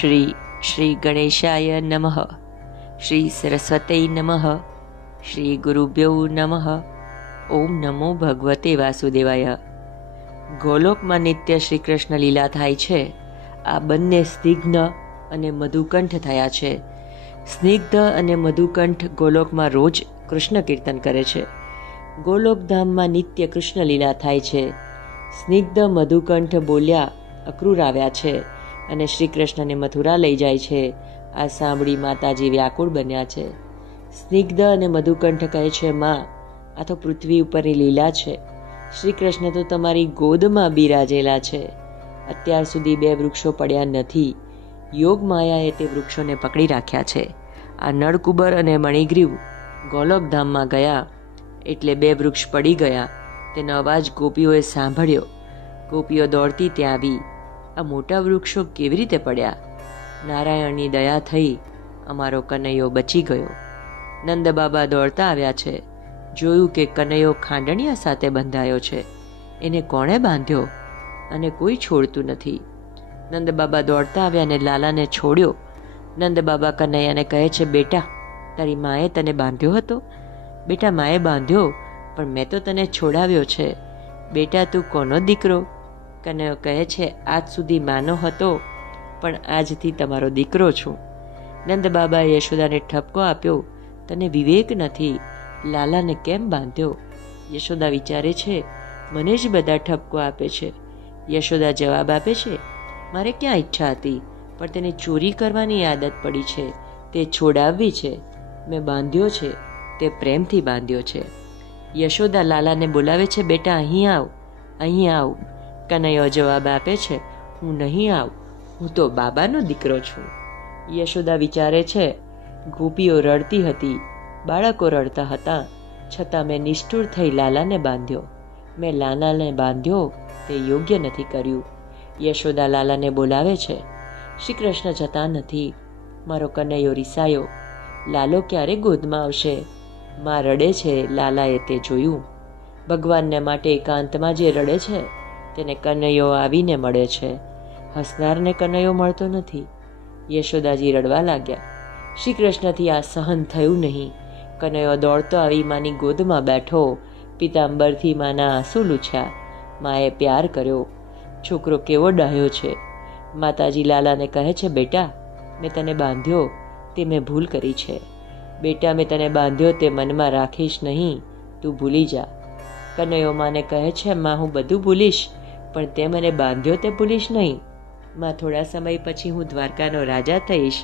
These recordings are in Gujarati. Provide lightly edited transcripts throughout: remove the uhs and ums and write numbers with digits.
શ્રી શ્રી ગણેશાય નમઃ, શ્રી સરસ્વતી નમઃ, શ્રી ગુરુભ્યો નમઃ. ઓમ નમો ભગવતે વાસુદેવાય. ગોલોકમાં નિત્ય શ્રી કૃષ્ણ લીલા થાય છે. આ બંને સ્નિગ્ધ અને મધુકંઠ થયા છે. સ્નિગ્ધ અને મધુકંઠ ગોલોકમાં રોજ કૃષ્ણ કીર્તન કરે છે. ગોલોકધામમાં નિત્ય કૃષ્ણ લીલા થાય છે. સ્નિગ્ધ મધુકંઠ બોલ્યા અક્રૂર આવ્યા છે અને શ્રી કૃષ્ણને મથુરા લઈ જાય છે. આ સાંભળી માતાજી વ્યાકુળ બન્યા છે. સ્નિગ્ધ અને મધુકંઠ કહે છે, માં, આ તો પૃથ્વી ઉપરની લીલા છે. શ્રી કૃષ્ણ તો તમારી ગોદમાં બિરાજેલા છે. અત્યાર સુધી 2 વૃક્ષો પડ્યા નથી. યોગ માયાએ તે વૃક્ષોને પકડી રાખ્યા છે. આ નળકુબર અને મણિગ્રીવ ગોલોકધામમાં ગયા એટલે 2 વૃક્ષ પડી ગયા. તેનો અવાજ ગોપીઓએ સાંભળ્યો. ગોપીઓ દોડતી ત્યાં આવી. આ મોટા વૃક્ષો કેવી રીતે પડ્યા? નારાયણની દયા થઈ, અમારો કનૈયો બચી ગયો. નંદ બાબા દોડતા આવ્યા છે. જોયું કે કનૈયો ખાંડણિયા સાથે બંધાયો છે. એને કોણે બાંધ્યો? અને કોઈ છોડતું નથી. નંદ બાબા દોડતા આવ્યા અને લાલાને છોડ્યો. નંદ બાબા કનૈયાને કહે છે, બેટા, તારી માએ તને બાંધ્યો હતો? બેટા, માએ બાંધ્યો, પણ મેં તો તને છોડાવ્યો છે. બેટા, તું કોનો દીકરો? કનૈયો કહે છે, આજ સુધી માનો હતો, પણ આજથી તમારો દીકરો છું. નંદ બાબાએ યશોદાને ઠપકો આપ્યો, તને વિવેક નથી, લાલાને કેમ બાંધ્યો? યશોદા વિચારે છે, મને જ બધા ઠપકો આપે છે. યશોદા જવાબ આપે છે, મારે ક્યાં ઈચ્છા હતી, પણ તેને ચોરી કરવાની આદત પડી છે. તે છોડાવવી છે. મેં બાંધ્યો છે, તે પ્રેમથી બાંધ્યો છે. યશોદા લાલાને બોલાવે છે, બેટા, અહીં આવ, અહીં આવ. કનૈયો જવાબ આપે છે, હું નહીં આવ, હું તો બાબાનો દીકરો છું. યશોદા વિચારે છે, ગોપીઓ રડતી હતી, બાળકો રડતા હતા, છતાં મેં નિષ્ઠુર થઈ લાલાને બાંધ્યો. મેં લાલાને બાંધ્યો તે યોગ્ય નથી કર્યું. યશોદા લાલાને બોલાવે છે. શ્રી કૃષ્ણ જતા નથી. મારો કનૈયો રિસાયો. લાલો ક્યારે ગોદમાં આવશે? માં રડે છે. લાલાએ તે જોયું. ભગવાનને માટે એકાંતમાં જે રડે છે તેને કનૈયો આવીને મળે છે. હસનારને કનૈયો મળતો નથી. યશોદાજી રડવા લાગ્યા. શ્રી કૃષ્ણથી આ સહન થયું નહીં. કનૈયો દોડતો આવી માની ગોદમાં બેઠો. પિતાંબરથી માના આંસુ લૂછ્યા. માએ પ્યાર કર્યો. છોકરો કેવો ડાહ્યો છે. માતાજી લાલાને કહે છે, બેટા, મેં તને બાંધ્યો તે મેં ભૂલ કરી છે. બેટા, મેં તને બાંધ્યો તે મનમાં રાખીશ નહીં, તું ભૂલી જા. કનૈયો માને કહે છે, માં, હું બધું ભૂલીશ, પણ તે મને બાંધ્યો તે ભૂલીશ નહીં. માં, થોડા સમય પછી હું દ્વારકાનો રાજા થઈશ.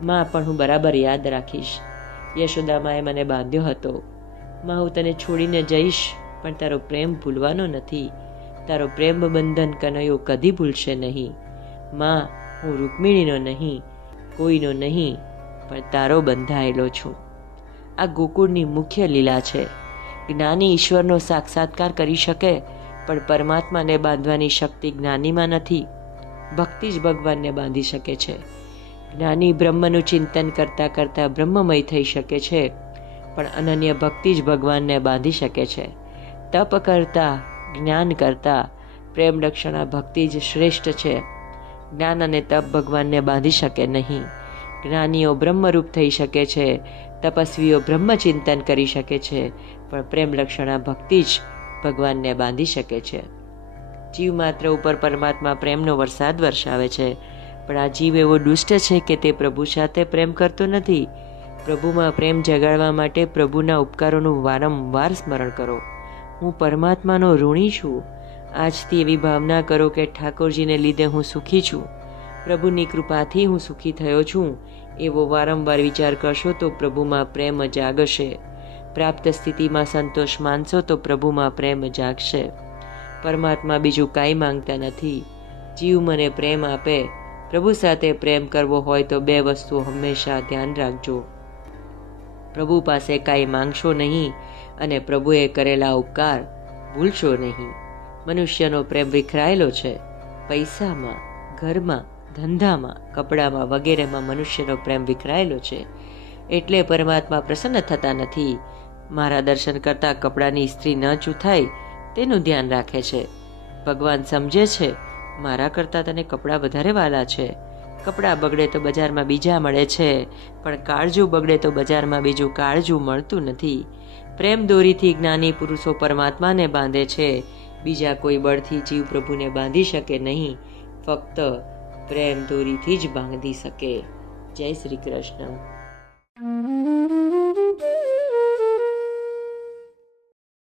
માં, પણ હું બરાબર યાદ રાખીશ. યશોદામાએ મને બાંધ્યો હતો. માં, હું તને છોડીને જઈશ, પણ તારો પ્રેમ ભૂલવાનો નથી. તારો પ્રેમ બંધન કનૈયો કદી ભૂલશે નહીં. માં, હું રૂકમિણીનો નહીં, કોઈનો નહીં, પણ તારો બંધાયેલો છું. આ ગોકુળની મુખ્ય લીલા છે. જ્ઞાની ઈશ્વરનો સાક્ષાત્કાર કરી શકે, પણ પરમાત્માને બાંધવાની શક્તિ જ્ઞાનીમાં નથી. ભક્તિ જ ભગવાનને બાંધી શકે છે. જ્ઞાની બ્રહ્મનું ચિંતન કરતાં કરતાં બ્રહ્મમય થઈ શકે છે, પણ અનન્ય ભક્તિ જ ભગવાનને બાંધી શકે છે. તપ કરતાં, જ્ઞાન કરતાં પ્રેમ લક્ષણા ભક્તિ જ શ્રેષ્ઠ છે. જ્ઞાન અને તપ ભગવાનને બાંધી શકે નહીં. જ્ઞાનીઓ બ્રહ્મરૂપ થઈ શકે છે, તપસ્વીઓ બ્રહ્મચિંતન કરી શકે છે, પણ પ્રેમ લક્ષણા ભક્તિ જ ભગવાનને બાંધી શકે છે. જીવ માત્ર ઉપર પરમાત્મા પ્રેમનો વરસાદ વરસાવે છે, પણ આ જીવ એવો દુષ્ટ છે કે તે પ્રભુ સાથે પ્રેમ કરતો નથી. પ્રભુમાં પ્રેમ જગાડવા માટે પ્રભુના ઉપકારોનું વારંવાર સ્મરણ કરો. હું પરમાત્માનો ઋણી છું. આજથી એવી ભાવના કરો કે ઠાકોરજીને લીધે હું સુખી છું. પ્રભુની કૃપાથી હું સુખી થયો છું. એવો વારંવાર વિચાર કરશો તો પ્રભુમાં પ્રેમ જાગશે. પ્રાપ્ત સ્થિતિમાં સંતોષ માનશો તો પ્રભુમાં પ્રેમ જાગશે. પરમાત્મા બીજું કાંઈ માંગતા નથી. જીવ મને પ્રેમ આપે. પ્રભુ સાથે પ્રેમ કરવો હોય તો 2 વસ્તુઓ હંમેશા ધ્યાન રાખજો. પ્રભુ પાસે કાંઈ માંગશો નહીં અને પ્રભુએ કરેલા ઉપકાર ભૂલશો નહીં. મનુષ્યનો પ્રેમ વિખરાયેલો છે. પૈસામાં, ઘરમાં, ધંધામાં, કપડામાં વગેરેમાં મનુષ્યનો પ્રેમ વિખરાયેલો છે. એટલે પરમાત્મા પ્રસન્ન થતા નથી. મારા દર્શન કરતાં કપડાની ઇસ્ત્રી ન ચૂથાય તેનું ધ્યાન રાખે છે. ભગવાન સમજે છે, મારા કરતાં તને કપડાં વધારે વાલા છે, કપડાં બગડે તો બજારમાં બીજા મળે છે, પણ કાળજું બગડે તો બજારમાં બીજું કાળજું મળતું નથી. પ્રેમ દોરીથી જ્ઞાની પુરુષો પરમાત્માને બાંધે છે. બીજા કોઈ બળથી જીવ પ્રભુને બાંધી શકે નહીં, ફક્ત પ્રેમ દોરીથી જ બાંધી શકે. જય શ્રી કૃષ્ણ.